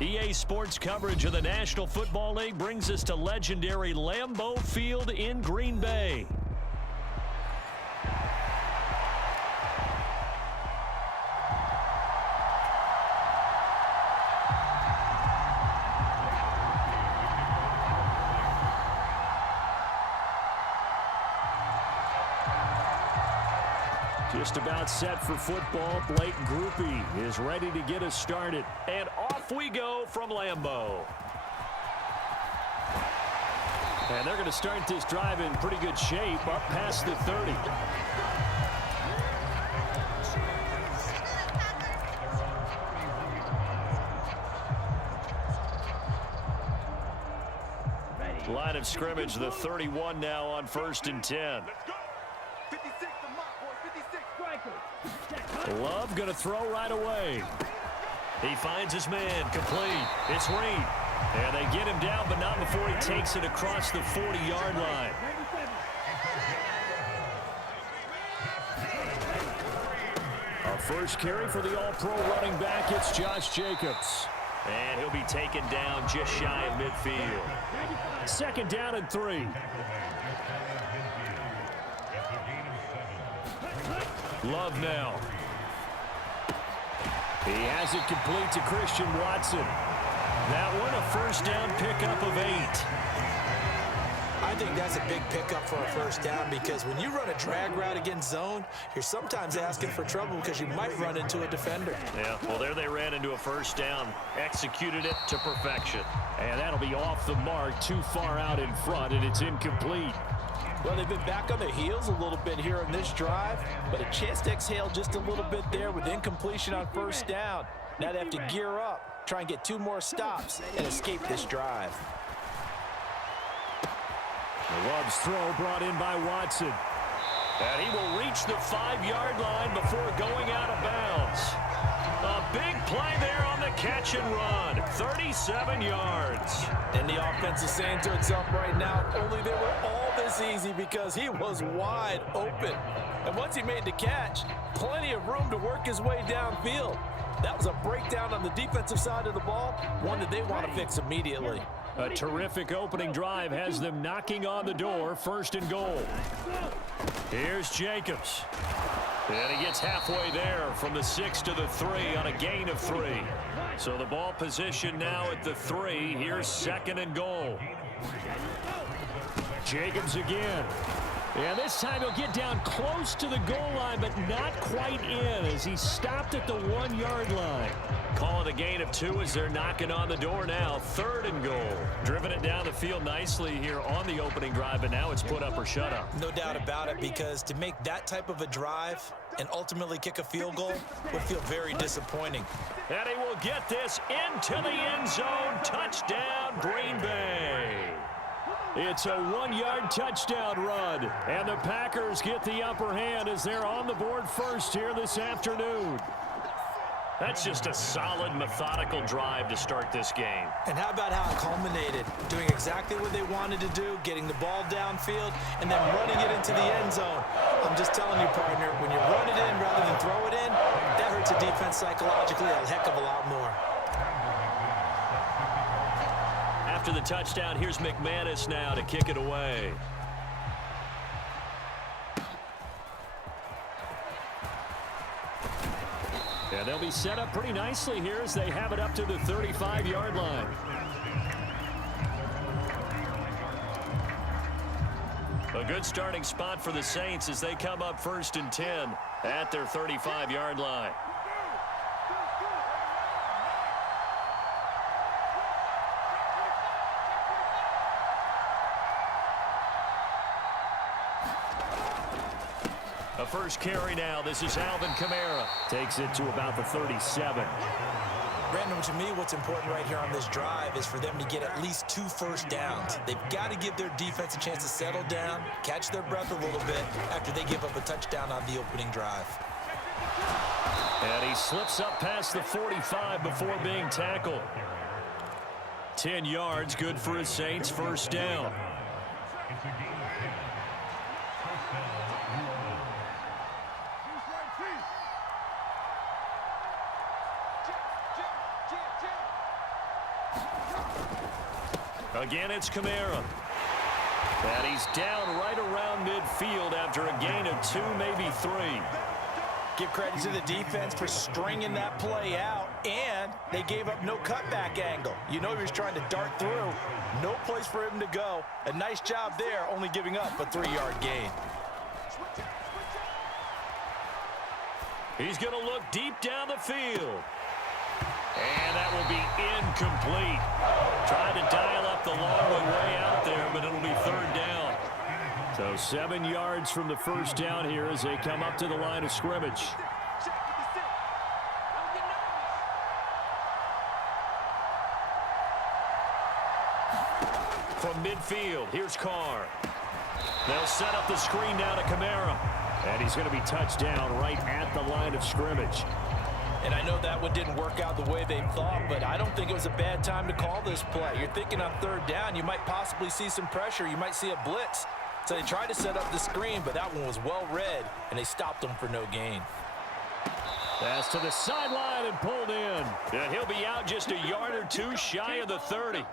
EA Sports coverage of the National Football League brings us to legendary Lambeau Field in Green Bay. Just about set for football. Blake Groupie is ready to get us started. And off we go from Lambeau. And they're going to start this drive in pretty good shape, up past the 30. Line of scrimmage, the 31 now on 1st and 10. Love going to throw right away. He finds his man, complete. It's Reed. And they get him down, but not before he takes it across the 40-yard line. Our first carry for the All-Pro running back, it's Josh Jacobs. And he'll be taken down just shy of midfield. 2nd down and 3. Love now. He has it complete to Christian Watson. That one a 1st down pickup of 8. I think that's a big pickup for a 1st down because when you run a drag route against zone, you're sometimes asking for trouble because you might run into a defender. Yeah, well, there they ran into a 1st down, executed it to perfection. And that'll be off the mark, too far out in front, and it's incomplete. Well, they've been back on their heels a little bit here on this drive, but a chance to exhale just a little bit there with incompletion on 1st down. Now they have to gear up, try and get 2 more stops, and escape this drive. Love's throw brought in by Watson. And he will reach the 5-yard line before going out of bounds. A big play there on the catch and run. 37 yards. And the offense is saying to itself right now, only they were all this easy because he was wide open. And once he made the catch, plenty of room to work his way downfield. That was a breakdown on the defensive side of the ball, one that they want to fix immediately. A terrific opening drive has them knocking on the door, 1st and goal. Here's Jacobs. And he gets halfway there from the 6 to the 3 on a gain of 3. So the ball position now at the 3. Here's 2nd and goal. Jacobs again. And this time he'll get down close to the goal line, but not quite in as he stopped at the 1-yard line. Calling a gain of 2 as they're knocking on the door now. 3rd and goal. Driven it down the field nicely here on the opening drive, but now it's put up or shut up. No doubt about it, because to make that type of a drive and ultimately kick a field goal would feel very disappointing. And he will get this into the end zone. Touchdown, Green Bay. It's a 1-yard touchdown run, and the Packers get the upper hand as they're on the board first here this afternoon. That's just a solid, methodical drive to start this game. And how about how it culminated? Doing exactly what they wanted to do, getting the ball downfield, and then running it into the end zone. I'm just telling you, partner, when you run it in rather than throw it in, that hurts a defense psychologically a heck of a lot more. After the touchdown, here's McManus now to kick it away. Yeah, they'll be set up pretty nicely here as they have it up to the 35-yard line. A good starting spot for the Saints as they come up 1st and 10 at their 35-yard line. A first carry now. This is Alvin Kamara. Takes it to about the 37. Brandon, to me, what's important right here on this drive is for them to get at least 2 first downs. They've got to give their defense a chance to settle down, catch their breath a little bit after they give up a touchdown on the opening drive. And he slips up past the 45 before being tackled. 10 yards, good for his Saints, first down. Again, it's Kamara. And he's down right around midfield after a gain of 2, maybe 3. Give credit to the defense for stringing that play out, and they gave up no cutback angle. You know he was trying to dart through. No place for him to go. A nice job there, only giving up a 3-yard gain. He's going to look deep down the field. And that will be incomplete. Trying to dial up the long way out there, but it'll be 3rd down. So 7 yards from the first down here as they come up to the line of scrimmage. From midfield, here's Carr. They'll set up the screen down to Kamara. And he's going to be touched down right at the line of scrimmage. And I know that one didn't work out the way they thought, but I don't think it was a bad time to call this play. You're thinking on 3rd down, you might possibly see some pressure. You might see a blitz. So they tried to set up the screen, but that one was well read, and they stopped them for no gain. Pass to the sideline and pulled in. And he'll be out just a yard or 2 shy of the 30.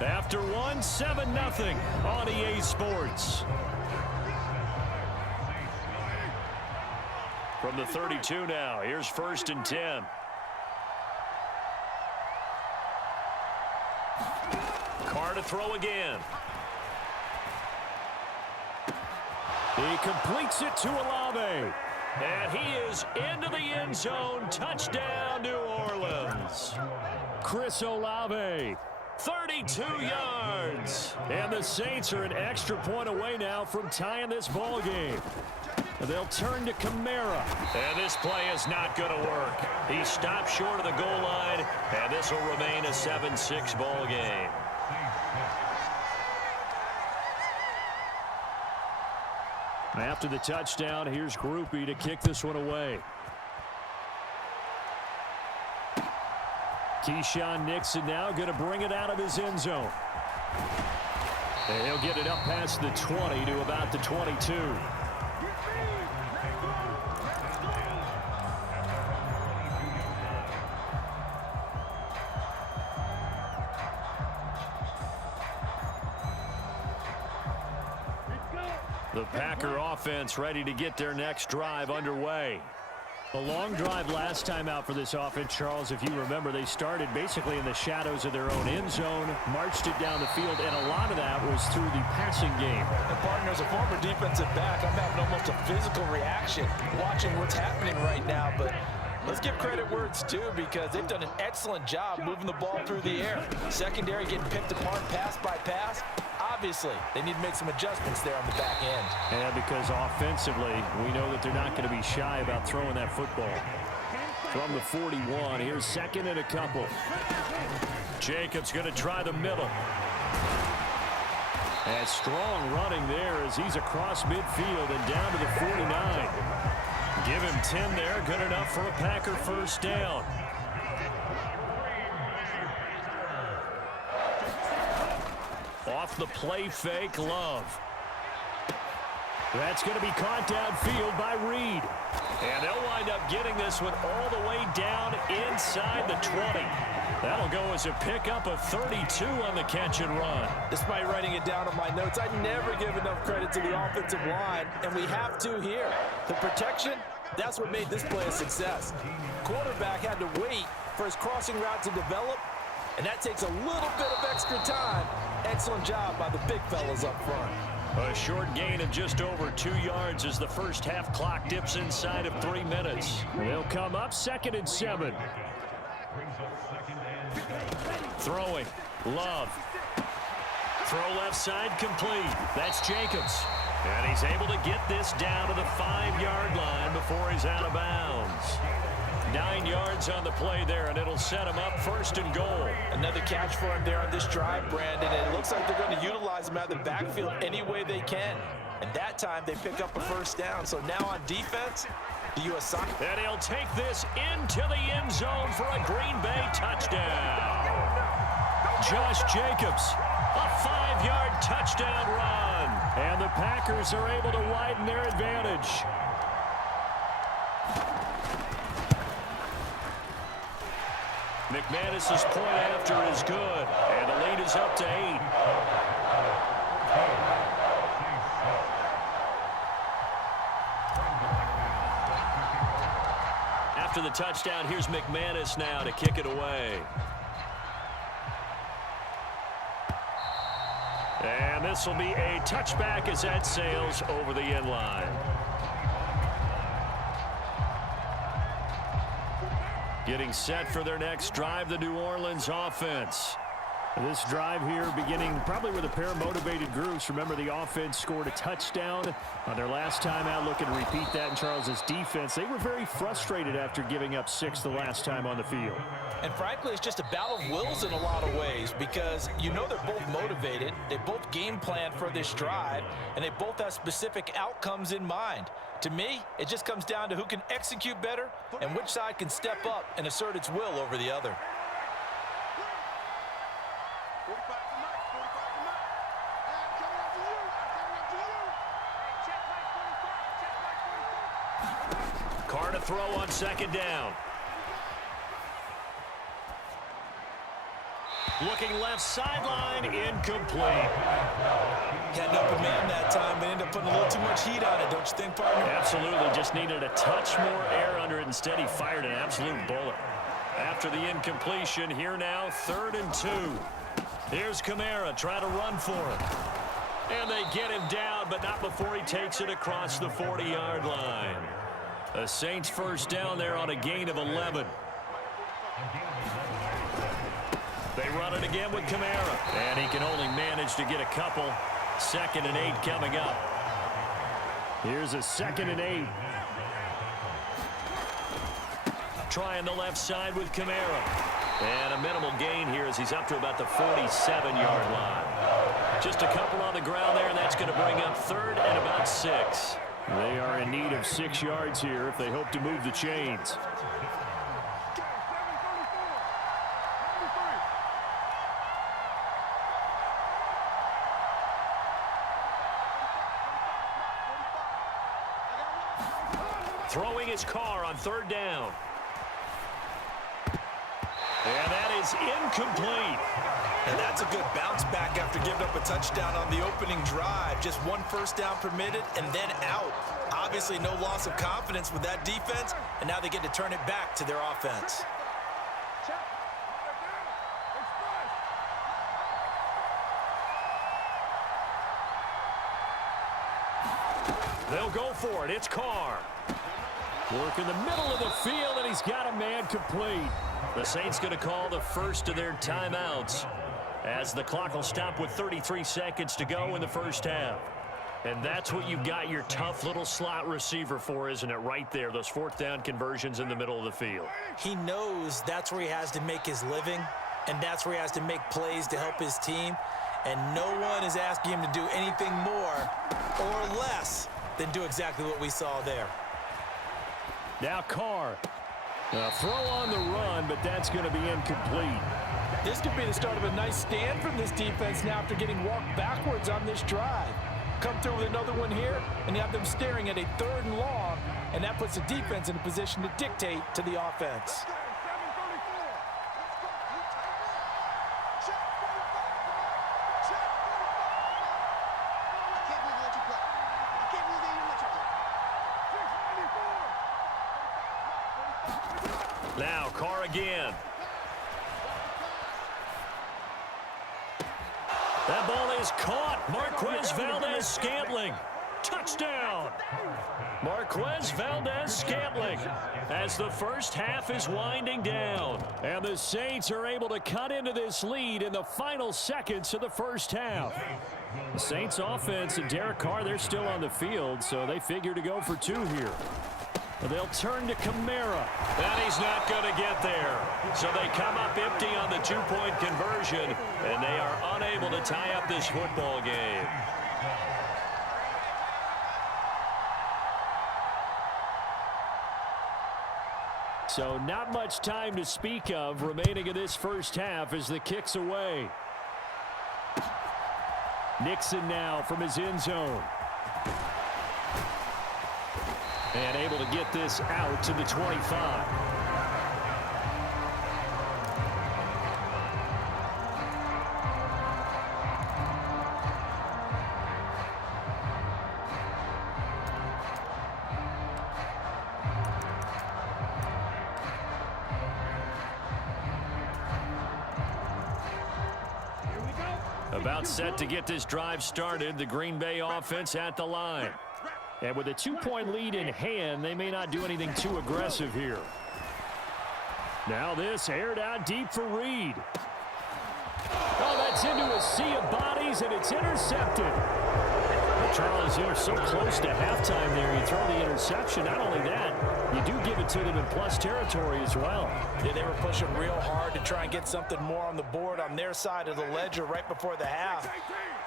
After 1, 7-0 on EA Sports. From the 32 now, here's 1st and 10. Carr to throw again. He completes it to Olave. And he is into the end zone. Touchdown, New Orleans. Chris Olave, 32 yards. And the Saints are an extra point away now from tying this ball game. They'll turn to Kamara. And this play is not going to work. He stopped short of the goal line, and this will remain a 7-6 ball game. After the touchdown, here's Groupie to kick this one away. Keyshawn Nixon now going to bring it out of his end zone. And he'll get it up past the 20 to about the 22. The Packer offense ready to get their next drive underway. The long drive last time out for this offense, Charles, if you remember, they started basically in the shadows of their own end zone, marched it down the field, and a lot of that was through the passing game. And partner, as a former defensive back, I'm having almost a physical reaction watching what's happening right now, but let's give credit where it's due because they've done an excellent job moving the ball through the air. Secondary getting picked apart pass by pass. Obviously, they need to make some adjustments there on the back end. And because offensively, we know that they're not going to be shy about throwing that football. From the 41, here's 2nd and a couple. Jacobs going to try the middle. And strong running there as he's across midfield and down to the 49. Give him 10 there, good enough for a Packer first down. Off the play fake, Love. That's going to be caught downfield by Reed. And they'll wind up getting this one all the way down inside the 20. That'll go as a pickup of 32 on the catch and run. Despite writing it down on my notes, I never give enough credit to the offensive line, and we have to here. The protection, that's what made this play a success. Quarterback had to wait for his crossing route to develop, and that takes a little bit of extra time. Excellent job by the big fellas up front. A short gain of just over 2 yards as the first half clock dips inside of 3 minutes. They'll come up 2nd and 7. Throwing. Love. Throw left side complete. That's Jacobs. And he's able to get this down to the 5-yard line before he's out of bounds. 9 yards on the play there, and it'll set him up 1st and goal. Another catch for him there on this drive, Brandon. And it looks like they're going to utilize him out of the backfield any way they can. And that time they pick up a first down. So now on defense, do you assign? And he'll take this into the end zone for a Green Bay touchdown. Josh Jacobs, a 5-yard touchdown run. And the Packers are able to widen their advantage. McManus's point after is good, and the lead is up to 8. After the touchdown, here's McManus now to kick it away. And this will be a touchback as that sails over the end line. Getting set for their next drive, the New Orleans offense. This drive here beginning probably with a pair of motivated groups. Remember, the offense scored a touchdown on their last time out, looking to repeat that in Charles's defense. They were very frustrated after giving up 6 the last time on the field. And frankly, it's just a battle of wills in a lot of ways because you know they're both motivated. They both game plan for this drive, and they both have specific outcomes in mind. To me, it just comes down to who can execute better and which side can step up and assert its will over the other. Carr to throw on second down. Looking left sideline, incomplete. Had an open man that time, but ended up putting a little too much heat on it, don't you think, partner? Absolutely, just needed a touch more air under it. Instead, he fired an absolute bullet. After the incompletion, here now, 3rd and 2. Here's Kamara trying to run for it. And they get him down, but not before he takes it across the 40-yard line. The Saints first down there on a gain of 11. They run it again with Kamara. And he can only manage to get a couple. 2nd and 8 coming up. Here's a 2nd and 8. Trying the left side with Kamara. And a minimal gain here as he's up to about the 47-yard line. Just a couple on the ground there, and that's going to bring up 3rd and about 6. They are in need of 6 yards here if they hope to move the chains. Throwing his Carr on 3rd down. And that is incomplete. And that's a good bounce back after giving up a touchdown on the opening drive. Just 1 first down permitted and then out. Obviously no loss of confidence with that defense, and now they get to turn it back to their offense. They'll go for it. It's Carr. Work in the middle of the field, and he's got a man complete. The Saints going to call the first of their timeouts as the clock will stop with 33 seconds to go in the first half. And that's what you've got your tough little slot receiver for, isn't it? Right there, those 4th down conversions in the middle of the field. He knows that's where he has to make his living, and that's where he has to make plays to help his team. And no one is asking him to do anything more or less than do exactly what we saw there. Now Carr. A throw on the run, but that's going to be incomplete. This could be the start of a nice stand from this defense now after getting walked backwards on this drive. Come through with another one here, and you have them staring at a 3rd and long, and that puts the defense in a position to dictate to the offense. Now Carr again. That ball is caught. Marquez Valdez-Scantling. Touchdown. Marquez Valdez-Scantling as the first half is winding down. And the Saints are able to cut into this lead in the final seconds of the first half. The Saints offense and Derek Carr, they're still on the field, so they figure to go for 2 here. They'll turn to Kamara. And he's not going to get there. So they come up empty on the 2-point conversion, and they are unable to tie up this football game. So not much time to speak of remaining in this first half as the kick's away. Nixon now from his end zone. And able to get this out to the 25. About set to get this drive started. The Green Bay offense at the line. And with a 2-point lead in hand, they may not do anything too aggressive here. Now this aired out deep for Reed. Oh, that's into a sea of bodies, and it's intercepted. Well, Charles, you're so close to halftime there. You throw the interception. Not only that, you do give it to them in plus territory as well. Yeah, they were pushing real hard to try and get something more on the board on their side of the ledger right before the half.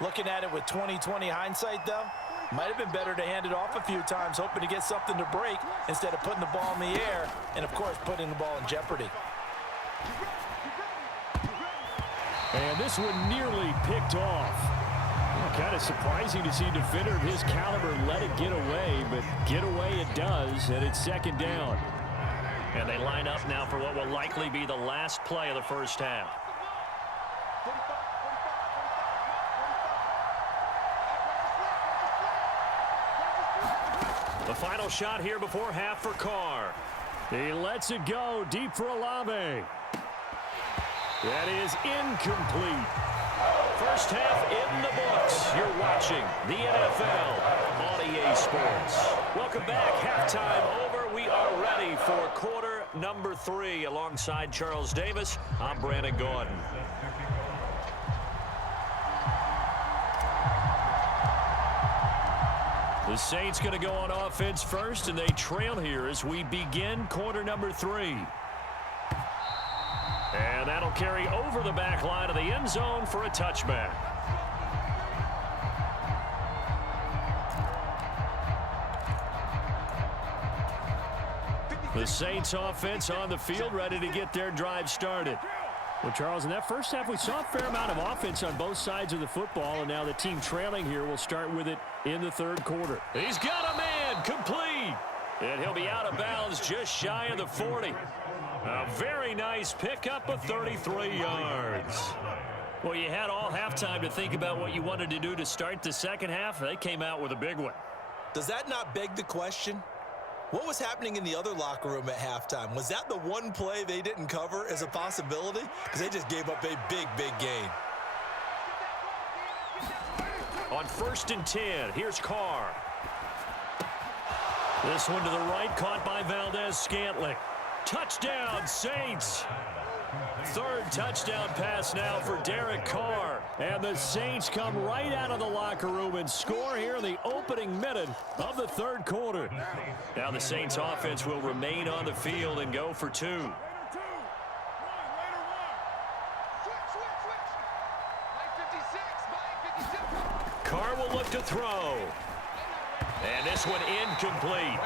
Looking at it with 20/20 hindsight, though, might have been better to hand it off a few times, hoping to get something to break instead of putting the ball in the air and, of course, putting the ball in jeopardy. And this one nearly picked off. Kind of surprising to see a defender of his caliber let it get away, but get away it does, and it's second down. And they line up now for what will likely be the last play of the first half. The final shot here before half for Carr. He lets it go deep for Olave. That is incomplete. First half in the books. You're watching the NFL on EA Sports. Welcome back. Halftime over. We are ready for quarter number 3. Alongside Charles Davis, I'm Brandon Gordon. The Saints going to go on offense first, and they trail here as we begin quarter number 3. And that'll carry over the back line of the end zone for a touchback. The Saints offense on the field, ready to get their drive started. Well, Charles, in that first half, we saw a fair amount of offense on both sides of the football, and now the team trailing here will start with it in the third quarter. He's got a man, complete. And he'll be out of bounds just shy of the 40. A very nice pickup of 33 yards. Well, you had all halftime to think about what you wanted to do to start the second half. They came out with a big one. Does that not beg the question? What was happening in the other locker room at halftime? Was that the one play they didn't cover as a possibility? Because they just gave up a big, big gain. On 1st and 10, here's Carr. This one to the right, caught by Valdez-Scantling. Touchdown, Saints. Third touchdown pass now for Derek Carr. And the Saints come right out of the locker room and score here in the opening minute of the third quarter. Now the Saints offense will remain on the field and go for 2. Carr will look to throw. And this one incomplete.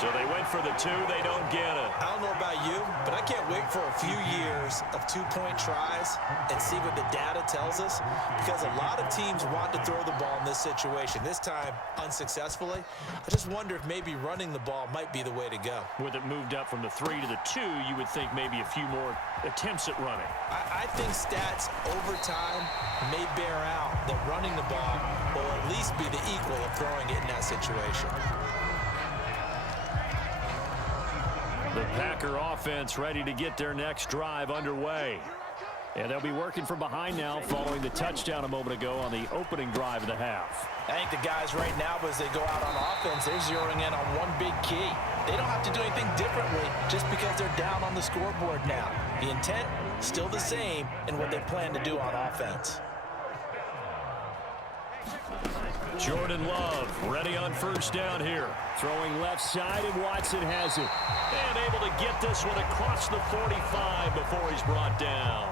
So they went for the 2. They don't get it. I don't know about you, but I can't wait for a few years of 2-point tries and see what the data tells us, because a lot of teams want to throw the ball in this situation. This time, unsuccessfully. I just wonder if maybe running the ball might be the way to go. With it moved up from the 3 to the 2, you would think maybe a few more attempts at running. I think stats over time may bear out that running the ball will at least be the equal of throwing it in that situation. The Packer offense ready to get their next drive underway. And they'll be working from behind now following the touchdown a moment ago on the opening drive of the half. I think the guys right now, as they go out on offense, they're zeroing in on one big key. They don't have to do anything differently just because they're down on the scoreboard now. The intent, still the same in what they plan to do on offense. Jordan Love ready on first down here. Throwing left side, and Watson has it. And able to get this one across the 45 before he's brought down.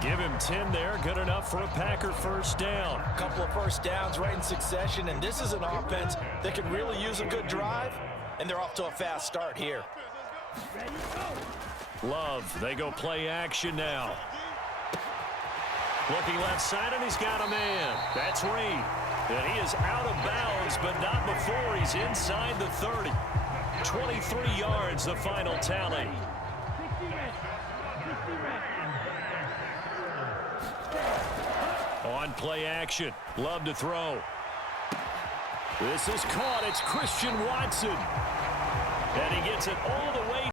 Give him 10 there. Good enough for a Packer first down. A couple of first downs right in succession, and this is an offense that can really use a good drive, and they're off to a fast start here. Love, they go play action now. Looking left side, and he's got a man. That's Reed. And he is out of bounds, but not before he's inside the 30. 23 yards, the final tally. On play action, Love to throw. This is caught. It's Christian Watson. And he gets it all the way